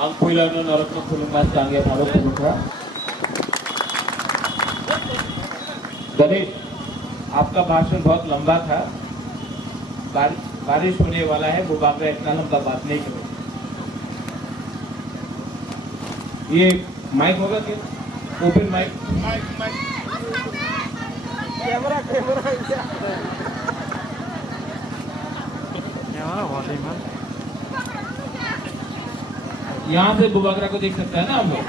Angkuilanan Naratna Kulungas Changia Thalo Kulukha। Ganesh, आपका भाषण बहुत लंबा था। बारिश होने वाला है, वो बात इतना लंबा बात नहीं करो। ये माइक होगा क्या? Open mic. कैमरा यहाँ से बुबागरा को देख सकता है ना हम लोग।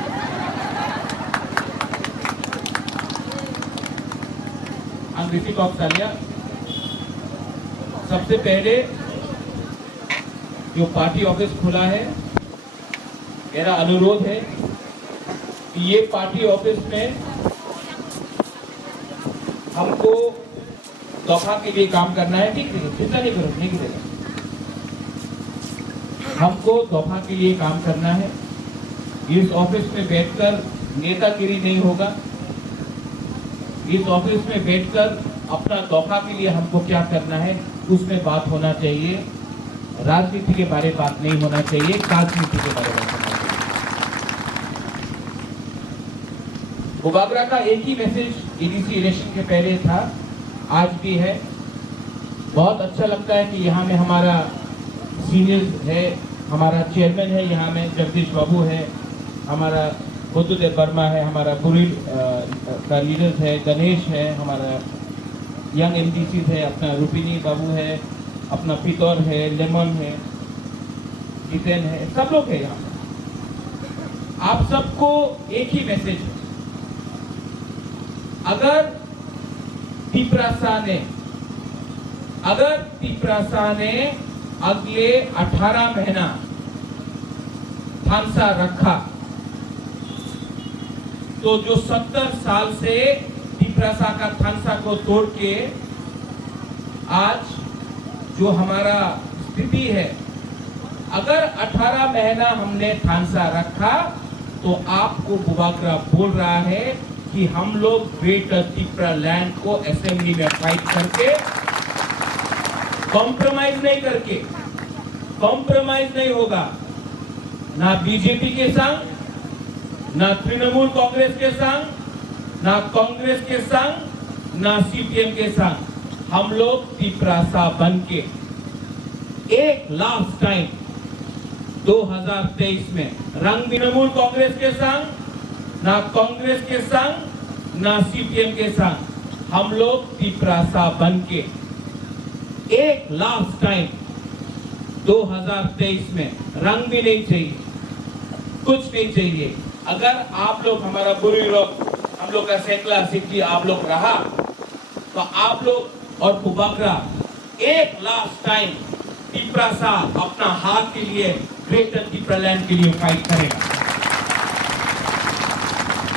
अंग्रेजी बॉक्स डालिया। सबसे पहले जो पार्टी ऑफिस खुला है, मेरा अनुरोध है कि ये पार्टी ऑफिस में हमको दफा के लिए काम करना है। ठीक है, चिंता नहीं करो, नहीं गिरेगा। हमको दफा के लिए काम करना है। इस ऑफिस में बैठकर नेतागिरी नहीं होगा। इस ऑफिस में बैठकर अपना दफा के लिए हमको क्या करना है उसमें बात होना चाहिए। राजनीति के बारे में बात नहीं होना चाहिए, राजनीति के बारे में बात होना चाहिए। बुबागरा का एक ही मैसेज एडीसी इलेक्शन के पहले था, आज भी है। बहुत अच्छा लगता है कि यहाँ में हमारा सीनियर है, हमारा चेयरमैन है, यहाँ में जगदीश बाबू है, हमारा बुद्धदेव वर्मा है, हमारा बुरी का लीडर्स है, गणेश है, हमारा यंग एमडीसी है, अपना रूपिनी बाबू है, अपना पितौर है, लेमन है, जितेन है, सब लोग है यहाँ। आप सबको एक ही मैसेज है। अगर तिपरासा ने अगले 18 महीना थानसा रखा तो जो 70 साल से तिपरासा का थानसा को तोड़ के आज जो हमारा स्थिति है, अगर 18 महीना हमने थानसा रखा तो आपको बुबागरा बोल रहा है कि हम लोग ग्रेटर तिपरा लैंड को असेंबली में फाइट करके कॉम्प्रोमाइज नहीं होगा। ना बीजेपी के संग, ना तृणमूल कांग्रेस के संग, ना कांग्रेस के संग, ना सीपीएम के संग। हम लोग तिपरासा बन के एक लास्ट टाइम 2023 में रंग तृणमूल कांग्रेस के संग, ना कांग्रेस के संग, ना सीपीएम के संग, हम लोग तिपरासा बन के एक लास्ट टाइम 2023 में रंग भी नहीं चाहिए, कुछ नहीं चाहिए। अगर आप लोग हमारा बुरी लोग, हम लोग का सैकला सिक्की आप लोग रहा तो आप लोग और बुबागरा एक लास्ट टाइम तिपरासा अपना हाथ के लिए ग्रेटर तिपरा लैंड के लिए फाइट करेगा।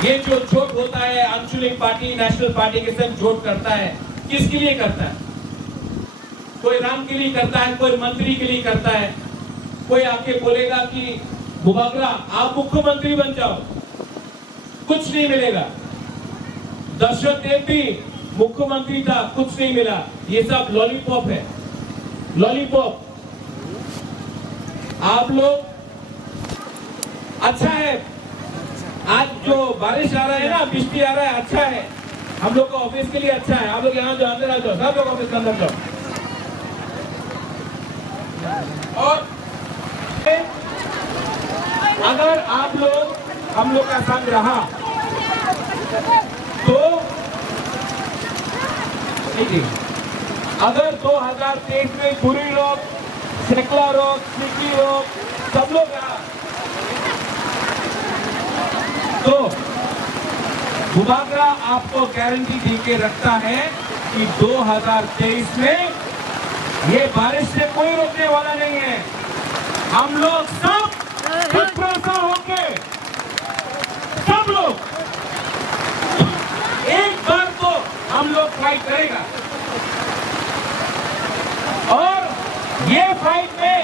ये जो जोट होता है आंचलिक पार्टी नेशनल पार्टी के साथ जोट करता है, किसके लिए करता है? कोई राम के लिए करता है, कोई मंत्री के लिए करता है। कोई आके बोलेगा कि बुबागरा आप मुख्यमंत्री बन जाओ, कुछ नहीं मिलेगा। दशरथ देव भी मुख्यमंत्री था, कुछ नहीं मिला। ये सब लॉलीपॉप है, लॉलीपॉप। आप लोग अच्छा है, आज जो बारिश आ रहा है ना, बिजली आ रहा है, अच्छा है। हम लोग का ऑफिस के लिए अच्छा है। आप लोग यहाँ जो अंदर आ जाओ, सब लोग ऑफिस के अंदर जाओ। और अगर आप लोग हम लोग का संग रहा तो अगर 2023 में बुरी लोग, सेकला लोग, सिक्की लोग सब लोग रहा तो बुबागरा आपको गारंटी दे के रखता है कि 2023 में ये बारिश से कोई रोकने वाला नहीं है। हम लोग सब तिपरासा होके सब लोग एक बार तो हम लोग फाइट करेगा। और ये फाइट में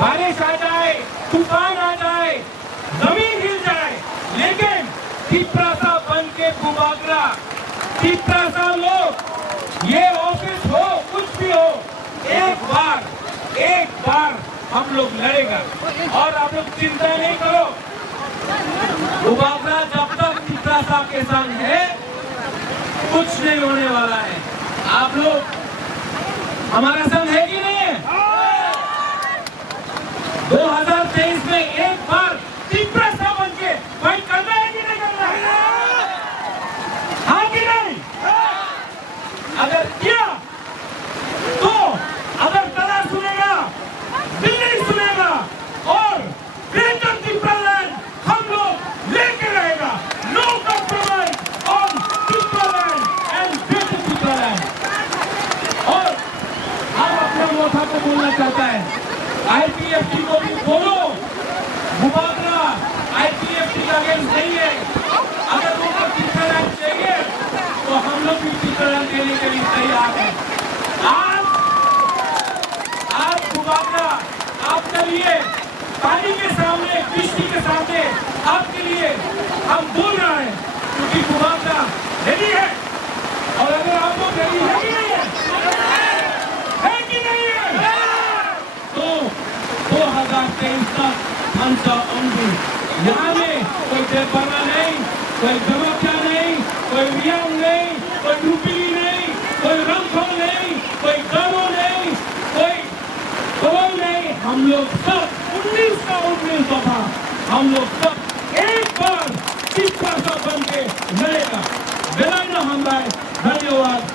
बारिश आ जाए, तूफान आ जाए, जमीन हिल जाए, लेकिन तिपरासा बन के बुबागरा, तिपरासा लोग, ये ऑफिस हो कुछ भी हो, एक बार हम लोग लड़ेगा। और आप लोग चिंता नहीं करो, मुबाबरा जब तक चित्रा साहब के संग है कुछ नहीं होने वाला है। आप लोग हमारा संग है कि नहीं है? 2023 में एक बार चित्रा साहब बन के फाइट करना है कि नहीं करना है? हाँ कि नहीं? अगर किया तो अगर कला सुनेगा, दिल्ली सुनेगा और ग्रेटर चित्रालैंड हम लोग लेके रहेगा। No compromise on Chitraland and greater Chitraland. और अब अपना मोथा को बोलना चाहता है, आईपीएफटी को भी बोलो, मुबाबरा आईपीएफटी का अगेंस्ट नहीं है। अगर उनको चित्रालैंड चाहिए तो हम लोग भी चित्रालैंड देने के लिए तैयार हैं। आज मुबाबरा आपके लिए पानी के सामने, कृष्टि के सामने आपके लिए हम बोल रहे हैं, क्योंकि मुबाबरा रेडी है। और अगर आप लोग रेडी है कि नहीं है कि नहीं है, तो 2023 तक हंसा उंगली। यहाँ में कोई बेपरवाह नहीं, कोई गमचा नहीं, कोई रियांग नहीं, कोई रूपी नहीं, कोई रंगफल नहीं, कोई गानो नहीं, कोई नहीं। हम लोग सब 19 का 19 दफा हम लोग सब एक बार चित्रा सा बन के लड़ेगा। बेलाना हमरा धन्यवाद।